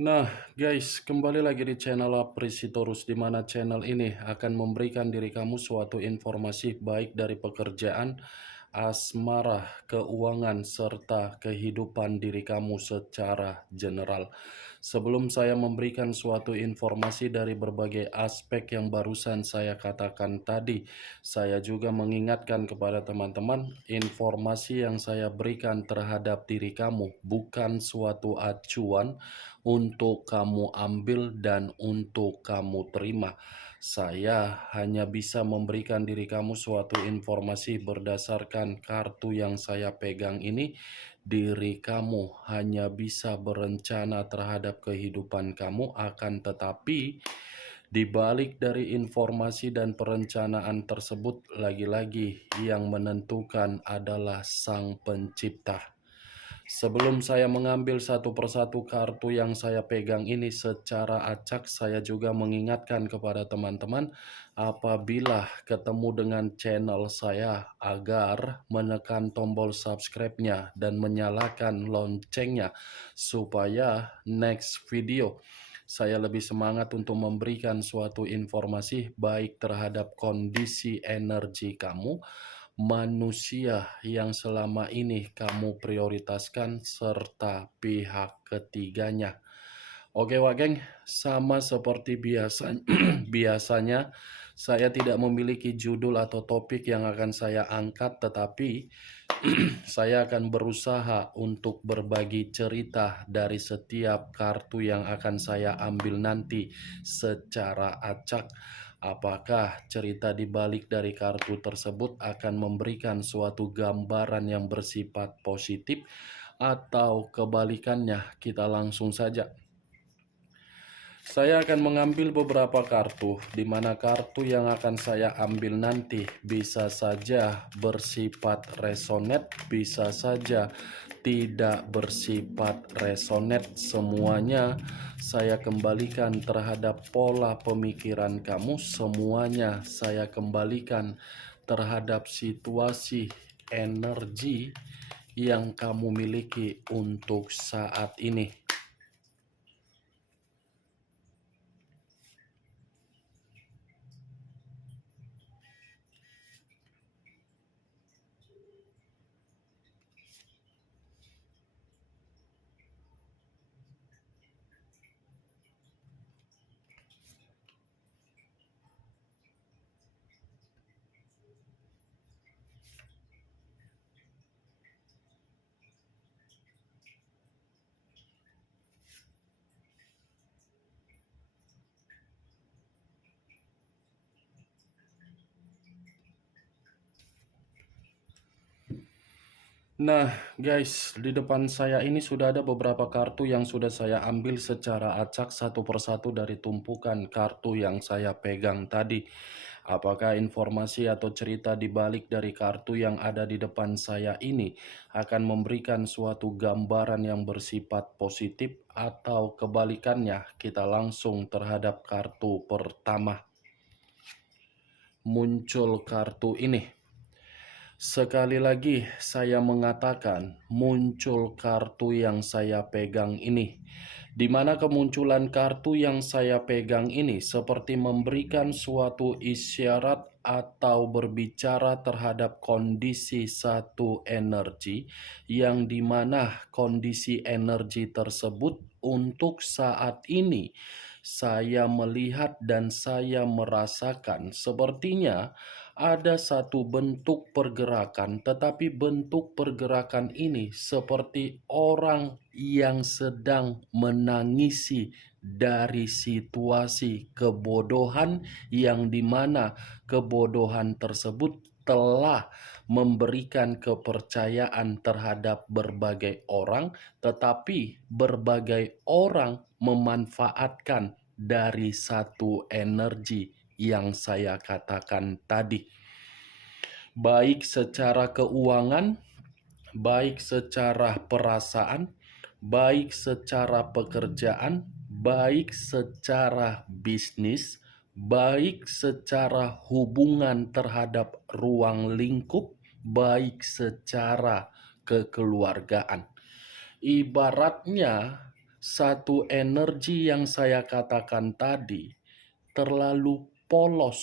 Nah, guys, kembali lagi di channel Aprisitorus, di mana channel ini akan memberikan diri kamu suatu informasi baik dari pekerjaan, asmara, keuangan, serta kehidupan diri kamu secara general. Sebelum saya memberikan suatu informasi dari berbagai aspek yang barusan saya katakan tadi, saya juga mengingatkan kepada teman-teman, informasi yang saya berikan terhadap diri kamu bukan suatu acuan untuk kamu ambil dan untuk kamu terima. Saya hanya bisa memberikan diri kamu suatu informasi berdasarkan kartu yang saya pegang ini. Diri kamu hanya bisa berencana terhadap kehidupan kamu, akan tetapi di balik dari informasi dan perencanaan tersebut, lagi-lagi yang menentukan adalah Sang Pencipta. Sebelum saya mengambil satu persatu kartu yang saya pegang ini secara acak, saya juga mengingatkan kepada teman-teman apabila ketemu dengan channel saya agar menekan tombol subscribe-nya dan menyalakan loncengnya supaya next video saya lebih semangat untuk memberikan suatu informasi baik terhadap kondisi energi kamu, manusia yang selama ini kamu prioritaskan, serta pihak ketiganya. Oke Wak Geng, sama seperti biasanya saya tidak memiliki judul atau topik yang akan saya angkat, tetapi saya akan berusaha untuk berbagi cerita dari setiap kartu yang akan saya ambil nanti secara acak. Apakah cerita di balik dari kartu tersebut akan memberikan suatu gambaran yang bersifat positif atau kebalikannya? Kita langsung saja. Saya akan mengambil beberapa kartu, di mana kartu yang akan saya ambil nanti bisa saja bersifat resonate, bisa saja tidak bersifat resonate. Semuanya saya kembalikan terhadap pola pemikiran kamu, semuanya saya kembalikan terhadap situasi energi yang kamu miliki untuk saat ini. Nah, guys, di depan saya ini sudah ada beberapa kartu yang sudah saya ambil secara acak satu persatu dari tumpukan kartu yang saya pegang tadi. Apakah informasi atau cerita di balik dari kartu yang ada di depan saya ini akan memberikan suatu gambaran yang bersifat positif atau kebalikannya? Kita langsung terhadap kartu pertama. Muncul kartu ini. Sekali lagi saya mengatakan muncul kartu yang saya pegang ini, di mana kemunculan kartu yang saya pegang ini seperti memberikan suatu isyarat atau berbicara terhadap kondisi satu energi, yang dimana kondisi energi tersebut untuk saat ini saya melihat dan saya merasakan sepertinya ada satu bentuk pergerakan, tetapi bentuk pergerakan ini seperti orang yang sedang menangisi dari situasi kebodohan, yang dimana kebodohan tersebut telah memberikan kepercayaan terhadap berbagai orang, tetapi berbagai orang memanfaatkan dari satu energi yang saya katakan tadi, baik secara keuangan, baik secara perasaan, baik secara pekerjaan, baik secara bisnis, baik secara hubungan terhadap ruang lingkup, baik secara kekeluargaan. Ibaratnya satu energi yang saya katakan tadi terlalu polos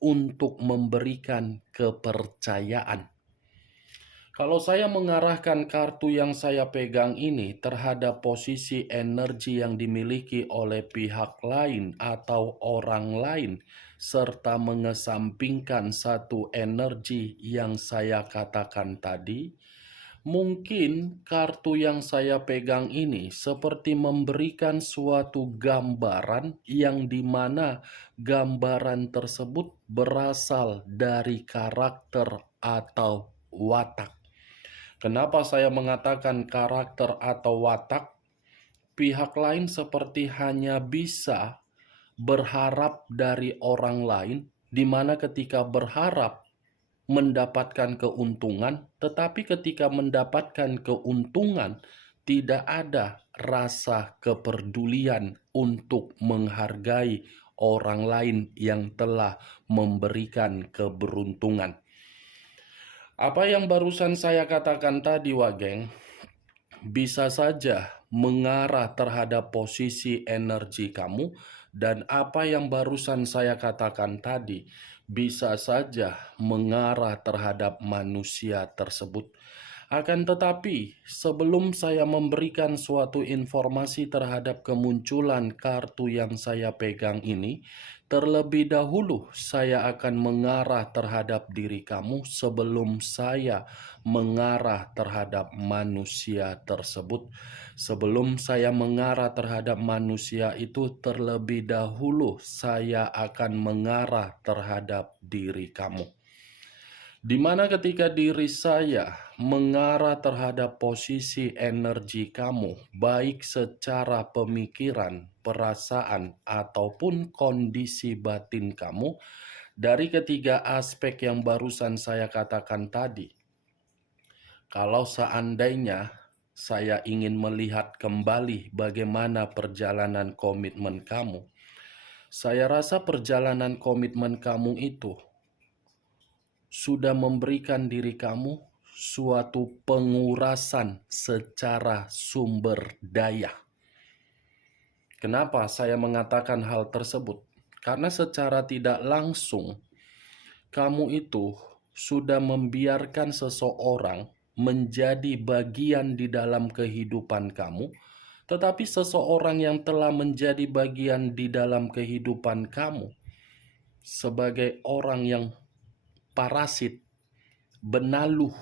untuk memberikan kepercayaan. Kalau saya mengarahkan kartu yang saya pegang ini terhadap posisi energi yang dimiliki oleh pihak lain atau orang lain, serta mengesampingkan satu energi yang saya katakan tadi, mungkin kartu yang saya pegang ini seperti memberikan suatu gambaran yang dimana gambaran tersebut berasal dari karakter atau watak. Kenapa saya mengatakan karakter atau watak? Pihak lain seperti hanya bisa berharap dari orang lain, di mana ketika berharap mendapatkan keuntungan, tetapi ketika mendapatkan keuntungan tidak ada rasa kepedulian untuk menghargai orang lain yang telah memberikan keberuntungan. Apa yang barusan saya katakan tadi, Wageng, bisa saja mengarah terhadap posisi energi kamu, dan apa yang barusan saya katakan tadi bisa saja mengarah terhadap manusia tersebut. Akan tetapi, sebelum saya memberikan suatu informasi terhadap kemunculan kartu yang saya pegang ini, terlebih dahulu saya akan mengarah terhadap diri kamu sebelum saya mengarah terhadap manusia tersebut. Sebelum saya mengarah terhadap manusia itu, terlebih dahulu saya akan mengarah terhadap diri kamu. Di mana ketika diri saya mengarah terhadap posisi energi kamu, baik secara pemikiran, perasaan, ataupun kondisi batin kamu, dari ketiga aspek yang barusan saya katakan tadi, kalau seandainya saya ingin melihat kembali bagaimana perjalanan komitmen kamu, saya rasa perjalanan komitmen kamu itu sudah memberikan diri kamu suatu pengurasan secara sumber daya. Kenapa saya mengatakan hal tersebut? Karena secara tidak langsung, kamu itu sudah membiarkan seseorang menjadi bagian di dalam kehidupan kamu, tetapi seseorang yang telah menjadi bagian di dalam kehidupan kamu sebagai orang yang parasit, benaluh,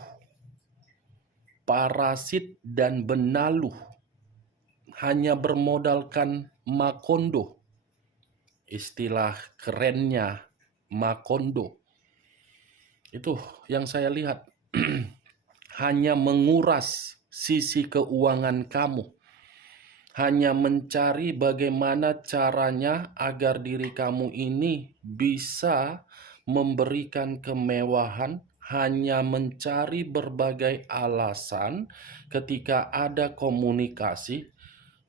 parasit dan benaluh, hanya bermodalkan makondo. Istilah kerennya makondo. Itu yang saya lihat. Hanya menguras sisi keuangan kamu. Hanya mencari bagaimana caranya agar diri kamu ini bisa memberikan kemewahan, hanya mencari berbagai alasan ketika ada komunikasi.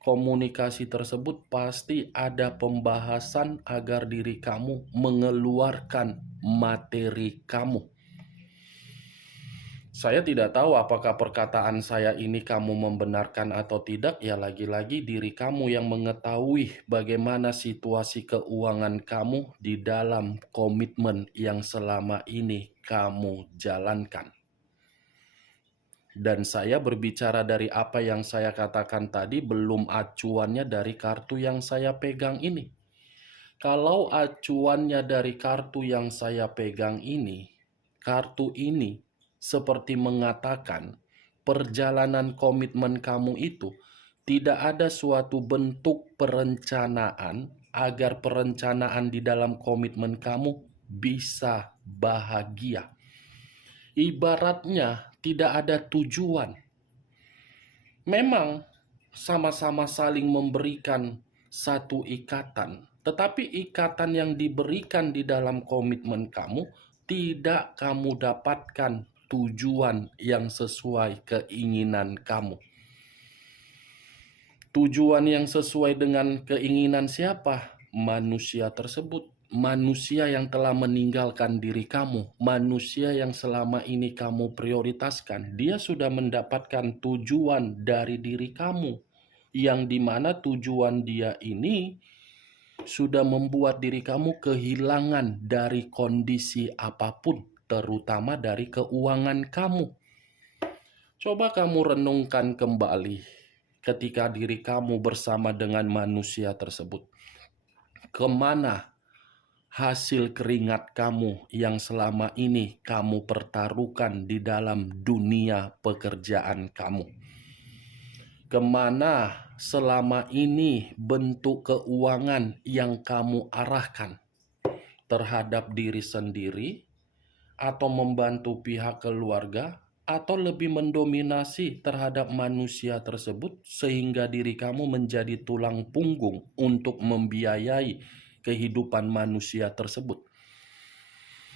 Komunikasi tersebut pasti ada pembahasan agar diri kamu mengeluarkan materi kamu. Saya tidak tahu apakah perkataan saya ini kamu membenarkan atau tidak, ya lagi-lagi diri kamu yang mengetahui bagaimana situasi keuangan kamu di dalam komitmen yang selama ini kamu jalankan. Dan saya berbicara dari apa yang saya katakan tadi, belum acuannya dari kartu yang saya pegang ini. Kalau acuannya dari kartu yang saya pegang ini, kartu ini seperti mengatakan perjalanan komitmen kamu itu tidak ada suatu bentuk perencanaan agar perencanaan di dalam komitmen kamu bisa bahagia. Ibaratnya tidak ada tujuan. Memang sama-sama saling memberikan satu ikatan, tetapi ikatan yang diberikan di dalam komitmen kamu tidak kamu dapatkan tujuan yang sesuai keinginan kamu. Tujuan yang sesuai dengan keinginan siapa? Manusia tersebut. Manusia yang telah meninggalkan diri kamu. Manusia yang selama ini kamu prioritaskan. Dia sudah mendapatkan tujuan dari diri kamu, yang dimana tujuan dia ini sudah membuat diri kamu kehilangan dari kondisi apapun, terutama dari keuangan kamu. Coba kamu renungkan kembali ketika diri kamu bersama dengan manusia tersebut. Kemana hasil keringat kamu yang selama ini kamu pertaruhkan di dalam dunia pekerjaan kamu? Kemana selama ini bentuk keuangan yang kamu arahkan terhadap diri sendiri, atau membantu pihak keluarga, atau lebih mendominasi terhadap manusia tersebut sehingga diri kamu menjadi tulang punggung untuk membiayai kehidupan manusia tersebut?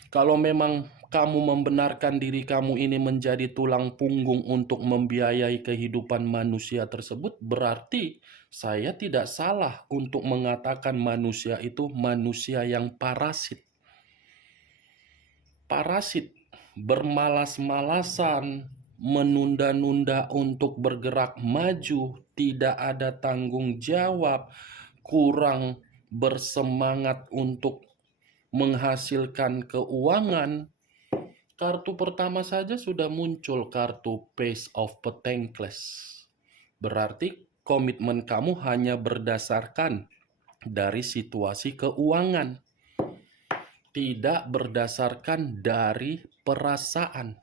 Kalau memang kamu membenarkan diri kamu ini menjadi tulang punggung untuk membiayai kehidupan manusia tersebut, berarti saya tidak salah untuk mengatakan manusia itu manusia yang parasit. Parasit, bermalas-malasan, menunda-nunda untuk bergerak maju, tidak ada tanggung jawab, kurang bersemangat untuk menghasilkan keuangan. Kartu pertama saja sudah muncul, kartu Page of Pentacles. Berarti komitmen kamu hanya berdasarkan dari situasi keuangan, tidak berdasarkan dari perasaan.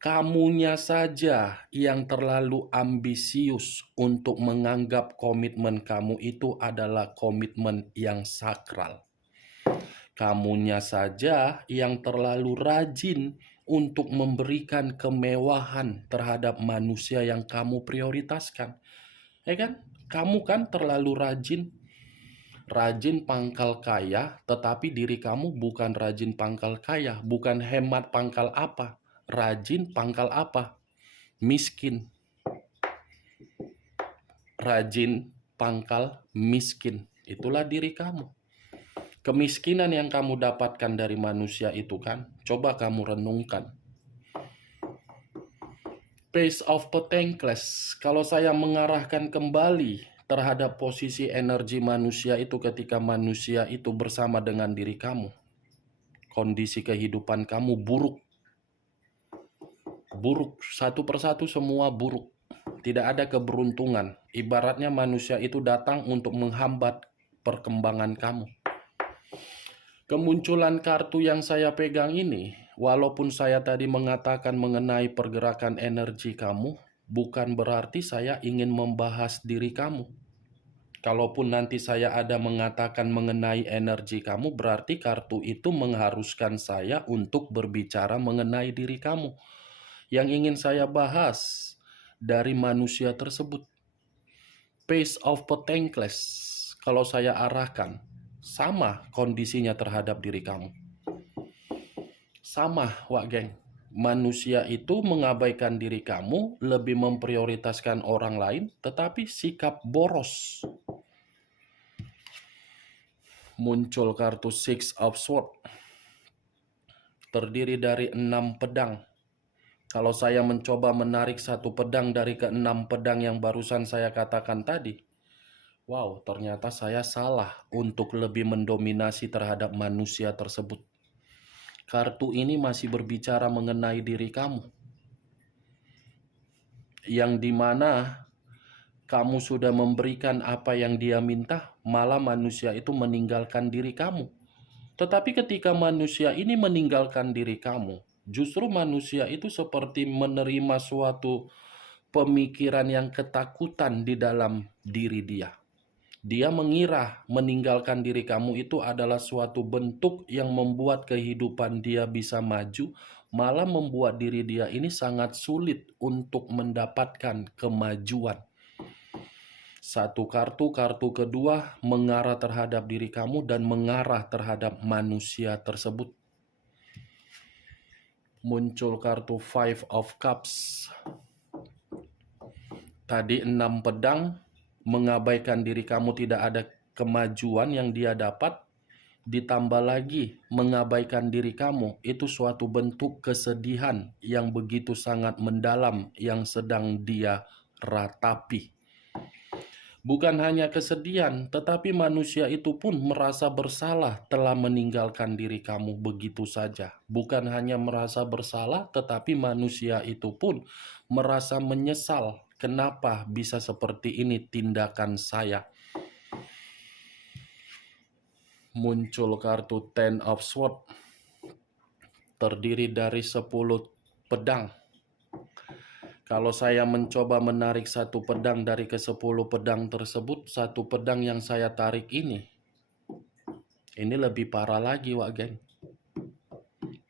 Kamunya saja yang terlalu ambisius untuk menganggap komitmen kamu itu adalah komitmen yang sakral. Kamunya saja yang terlalu rajin untuk memberikan kemewahan terhadap manusia yang kamu prioritaskan. Ya kan? Kamu kan terlalu rajin pangkal kaya, tetapi diri kamu bukan rajin pangkal kaya, bukan hemat pangkal apa, rajin pangkal apa? Miskin. Rajin pangkal miskin. Itulah diri kamu. Kemiskinan yang kamu dapatkan dari manusia itu kan, coba kamu renungkan. Page of Pentacles, kalau saya mengarahkan kembali terhadap posisi energi manusia itu ketika manusia itu bersama dengan diri kamu, kondisi kehidupan kamu buruk. Buruk, satu persatu semua buruk. Tidak ada keberuntungan. Ibaratnya manusia itu datang untuk menghambat perkembangan kamu. Kemunculan kartu yang saya pegang ini, walaupun saya tadi mengatakan mengenai pergerakan energi kamu, bukan berarti saya ingin membahas diri kamu. Kalaupun nanti saya ada mengatakan mengenai energi kamu, berarti kartu itu mengharuskan saya untuk berbicara mengenai diri kamu. Yang ingin saya bahas dari manusia tersebut. Page of Pentacles, kalau saya arahkan, sama kondisinya terhadap diri kamu. Sama, Wak Geng. Manusia itu mengabaikan diri kamu, lebih memprioritaskan orang lain, tetapi sikap boros. Muncul kartu Six of Swords, terdiri dari 6 pedang. Kalau saya mencoba menarik satu pedang dari ke-6 pedang yang barusan saya katakan tadi, wow, ternyata saya salah untuk lebih mendominasi terhadap manusia tersebut. Kartu ini masih berbicara mengenai diri kamu, yang dimana kamu sudah memberikan apa yang dia minta, malah manusia itu meninggalkan diri kamu. Tetapi ketika manusia ini meninggalkan diri kamu, justru manusia itu seperti menerima suatu pemikiran yang ketakutan di dalam diri dia. Dia mengira meninggalkan diri kamu itu adalah suatu bentuk yang membuat kehidupan dia bisa maju, malah membuat diri dia ini sangat sulit untuk mendapatkan kemajuan. Satu kartu kedua mengarah terhadap diri kamu dan mengarah terhadap manusia tersebut. Muncul kartu Five of Cups. Tadi 6 pedang, mengabaikan diri kamu, tidak ada kemajuan yang dia dapat. Ditambah lagi mengabaikan diri kamu, itu suatu bentuk kesedihan yang begitu sangat mendalam yang sedang dia ratapi. Bukan hanya kesedihan, tetapi manusia itu pun merasa bersalah telah meninggalkan diri kamu begitu saja. Bukan hanya merasa bersalah, tetapi manusia itu pun merasa menyesal. Kenapa bisa seperti ini tindakan saya? Muncul kartu Ten of Swords, terdiri dari 10 pedang. Kalau saya mencoba menarik satu pedang dari ke-10 pedang tersebut, satu pedang yang saya tarik ini lebih parah lagi, Wak Geng.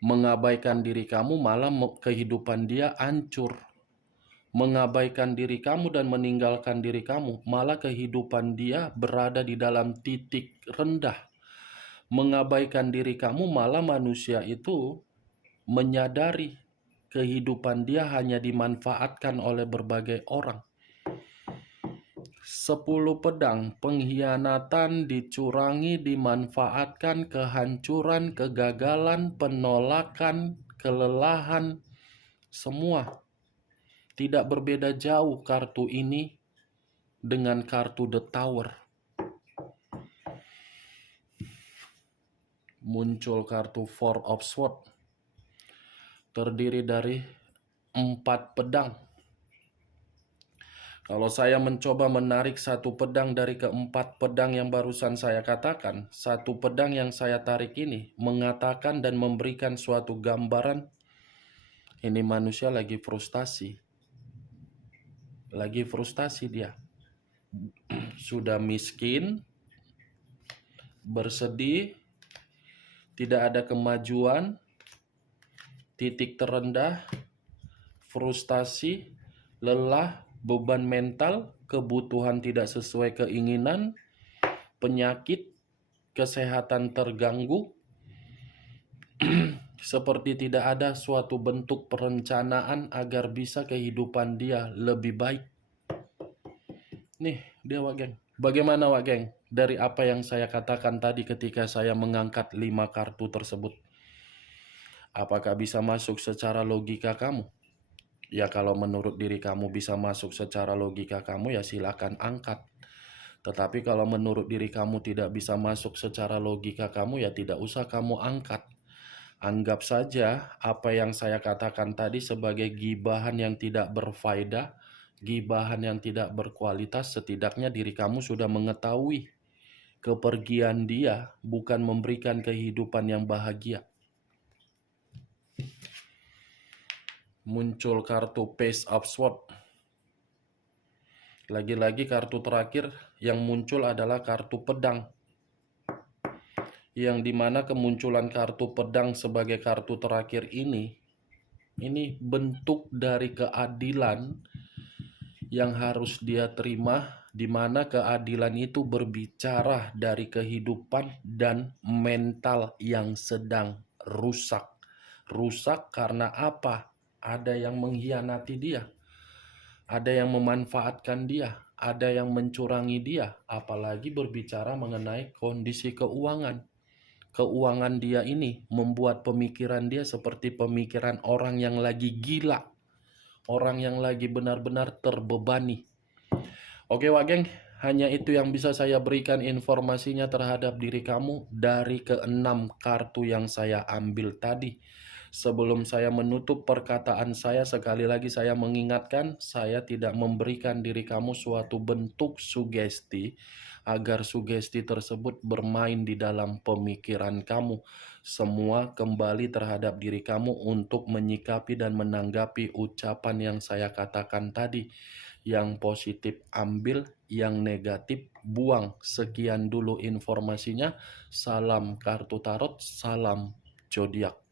Mengabaikan diri kamu malah kehidupan dia hancur. Mengabaikan diri kamu dan meninggalkan diri kamu, malah kehidupan dia berada di dalam titik rendah. Mengabaikan diri kamu, malah manusia itu menyadari kehidupan dia hanya dimanfaatkan oleh berbagai orang. 10 pedang, pengkhianatan, dicurangi, dimanfaatkan, kehancuran, kegagalan, penolakan, kelelahan, semua. Tidak berbeda jauh kartu ini dengan kartu The Tower. Muncul kartu Four of Swords, terdiri dari 4 pedang. Kalau saya mencoba menarik satu pedang dari ke-4 pedang yang barusan saya katakan, satu pedang yang saya tarik ini mengatakan dan memberikan suatu gambaran, ini manusia lagi frustasi. Lagi frustasi dia. Sudah miskin, bersedih, tidak ada kemajuan, titik terendah, frustasi, lelah, beban mental, kebutuhan tidak sesuai keinginan, penyakit, kesehatan terganggu, seperti tidak ada suatu bentuk perencanaan agar bisa kehidupan dia lebih baik. Nih, dia Wak Geng. Bagaimana Wak Geng? Dari apa yang saya katakan tadi ketika saya mengangkat 5 kartu tersebut. Apakah bisa masuk secara logika kamu? Ya kalau menurut diri kamu bisa masuk secara logika kamu, ya silakan angkat. Tetapi kalau menurut diri kamu tidak bisa masuk secara logika kamu, ya tidak usah kamu angkat. Anggap saja apa yang saya katakan tadi sebagai gibahan yang tidak berfaedah, gibahan yang tidak berkualitas. Setidaknya diri kamu sudah mengetahui kepergian dia bukan memberikan kehidupan yang bahagia. Muncul kartu Page of Swords. Lagi-lagi kartu terakhir yang muncul adalah kartu pedang. Yang dimana kemunculan kartu pedang sebagai kartu terakhir ini bentuk dari keadilan yang harus dia terima, di mana keadilan itu berbicara dari kehidupan dan mental yang sedang rusak. Rusak karena apa? Ada yang mengkhianati dia, ada yang memanfaatkan dia, ada yang mencurangi dia, apalagi berbicara mengenai kondisi keuangan. Keuangan dia ini membuat pemikiran dia seperti pemikiran orang yang lagi gila, orang yang lagi benar-benar terbebani. Oke Wak Geng, hanya itu yang bisa saya berikan informasinya terhadap diri kamu dari ke-6 kartu yang saya ambil tadi. Sebelum saya menutup perkataan saya, sekali lagi saya mengingatkan, saya tidak memberikan diri kamu suatu bentuk sugesti agar sugesti tersebut bermain di dalam pemikiran kamu. Semua kembali terhadap diri kamu untuk menyikapi dan menanggapi ucapan yang saya katakan tadi. Yang positif ambil, yang negatif buang. Sekian dulu informasinya. Salam kartu tarot, salam zodiak.